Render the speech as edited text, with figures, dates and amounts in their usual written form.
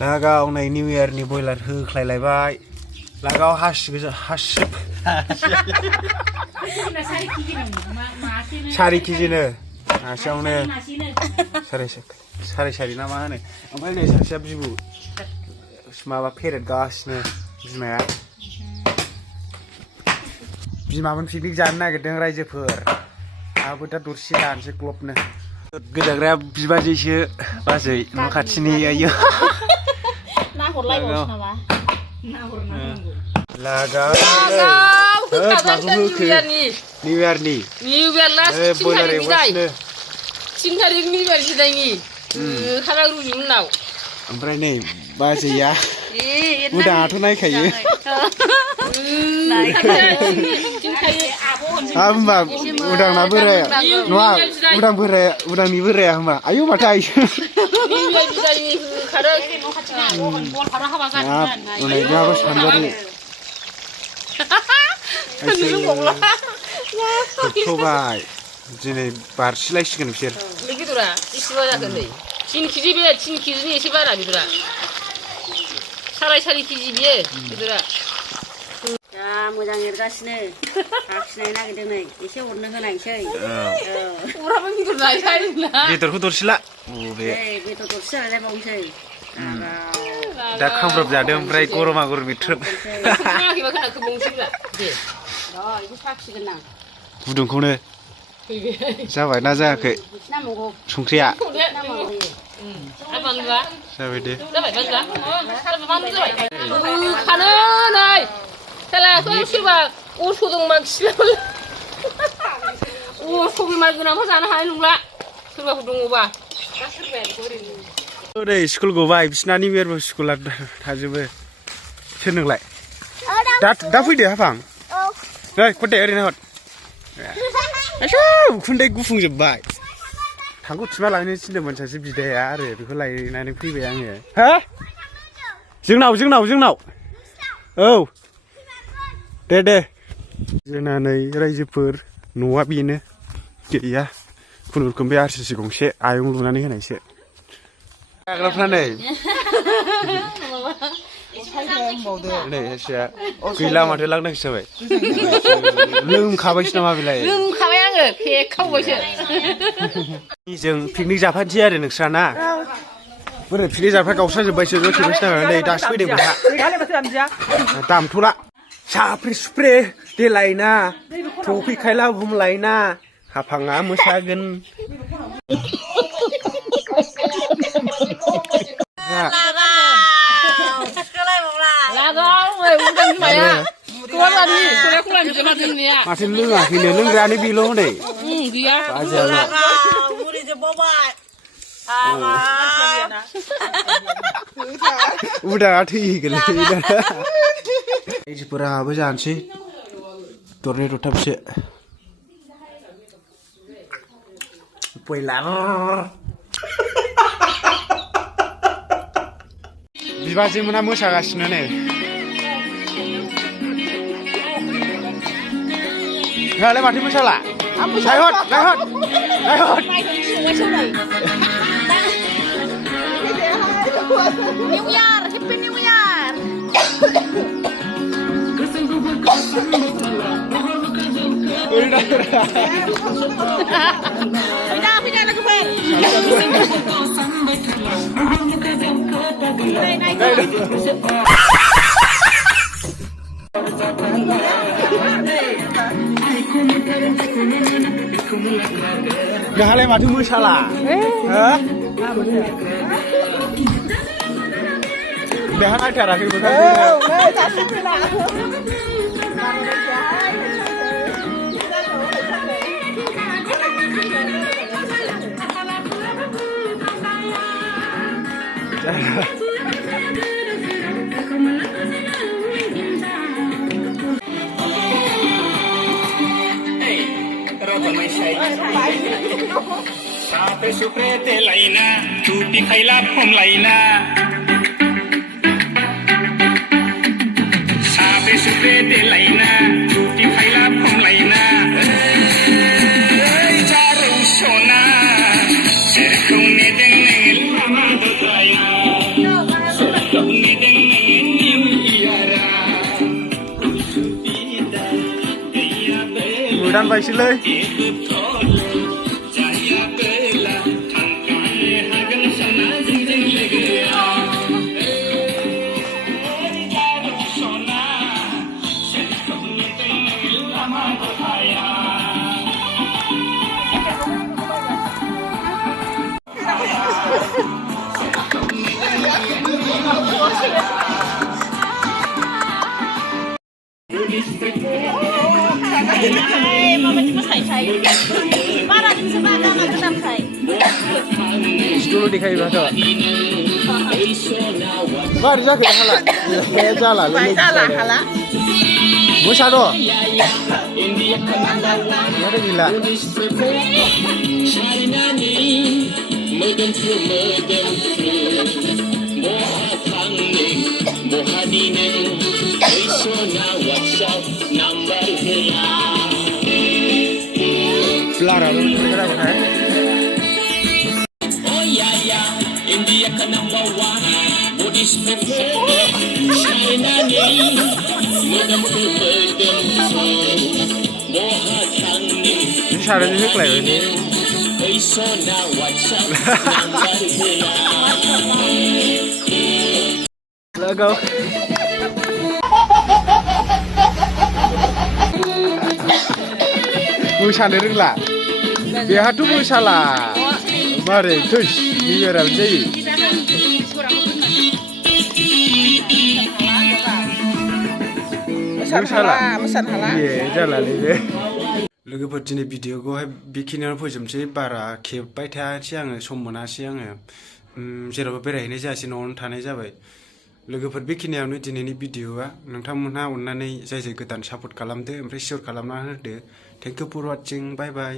लागाव नै निउ इयारनि बयलार होख्लायलायबाय लागाव हासिब 4 केजिनो मासेयावनो साराय ना मा होनो ओमफ्राय नै सासेया बिबु माबा फेरेदगासिनो बिमाया बिमामोन पिकनिक जानो नागिरदों रायजोफोर आहाबो दा दरसे जानोसै ग्लबनो गोजाग्राया बिबाजैसो बाजै न' खाथिनि आयो ना हरलायबावसो नामा ना हरनांगौ लागाव निउ इयारनि बयलार एवगासिनो 3 तारिख निउ इयार बिदायनि खाना रुनि उनाव ओमफ्राय नै बाजैया उदाङाथ' नायखायो होमबा उदांना बोराया नङा उदांनि बोराया होमबा आयौ माथो आयौ उनायनायाबो सानजारि होबथ'बाय दिनै बारसिलायसिगोन बिसोर बेदरा इसेबा जागोन नै 3 केजि बे 3 केजिनि एसे बारा बेदरा 4.5 केजि बियो बेदरा जा मोजां एरगासिनो आखिनाय नागिरदों नै एसे हरनो होनायसै उराबो बेदर लायसाय बेदरखौ दरसिला बेदर दरसे जालायबावनोसै दा खामब्राब जादों ओमफ्राय गरमा गरमि ट्रोप गुदुंखौनो जाबाय ना जायाखै संख्रिया जाबाय दे खानो नै खेलाखौ सोरबा अस' दं मानसिनाबो अस' बेमार गोनांफोर जानो हानाय नंला सोरबाफोर दङबा नै स्कुल गबाय बिसिना निउ इयार स्कुला थाजोबो सोर नोंलाय दा फैदो हाफां नै खनदे ओरैनो हर उखुन्दै गुफुंजोब्बाय थांखौ थुना लांनो थिनदोंमोन सासे बिदाया आरो बेखौ लायनानै फैबाय आङो हा जोंनाव औ दे जोंना नै रायजोफोर न'आ बेनो गैया खुनुरुखुम बे आरसिसि गंसे आयं लुनानै होनायसो जाग्राफ्रा नै गैला माथो लांदांसो जाबाय लोंखाबायसो नामा बेलाय लोंखाबाय आङो फेखावबायसो जों पिकनिक जाफानोसै आरो नोंस्रा ना बोरै पिकनिक जाफा गावस्राजोब्बायसो दसेनोसो नै दासो फैदों बेहा दामथ'ला साफ्रे सुफ्रे देलायना थफैखायला बुमलायना हाफाङा मोसागोन माथो लोङाखैनो लोंग्रायानो बेल' हनै उदाङा थैगोलै रायजोफोराबो जानोसै दरनै दरथामसो बयलार बिबाजै मोना मोसागासिनो नै नोंहालाय माथो मोसाला गायहर new year happy new year फैदा लोगोफोर नोंहालाय माथो मोसाला बेहा नायथाराखैबो Sampai suprete laina, tupi kailap hom laina. Sampai suprete laina, tupi kailap hom laina. Jarum बायसोलै dulu dikasih bahasa baru jaga hala kayak jalan hala musa do ada gila Pelara lu kenapa kan India ka number one, Buddhist prefer China ni, Modern prefer Moha Chang ni. Ini saran ini kelai ini. Isona WhatsApp number Go. Musa dereng lah. Dia tu musa lah. Mari terus biar aja. Masalah. Iya, jalan ini. Logoफोर दिनै भिडिअखौहाय बेखिनियावनो फोजोबनोसै बारा खेबबाय थायासै आङो सम मोनासै आङो जेरावबो बेरायहैनाय जायासै न'आवनो थानाय जाबाय लोगोफोर बेखिनियावनो दिनैनि भिडिअआ नोंथांमोनहा अननानै जाय गोदान सापर्ट खालामदो ओमफ्राय शेयार खालामना होदो thank you for watching bye bye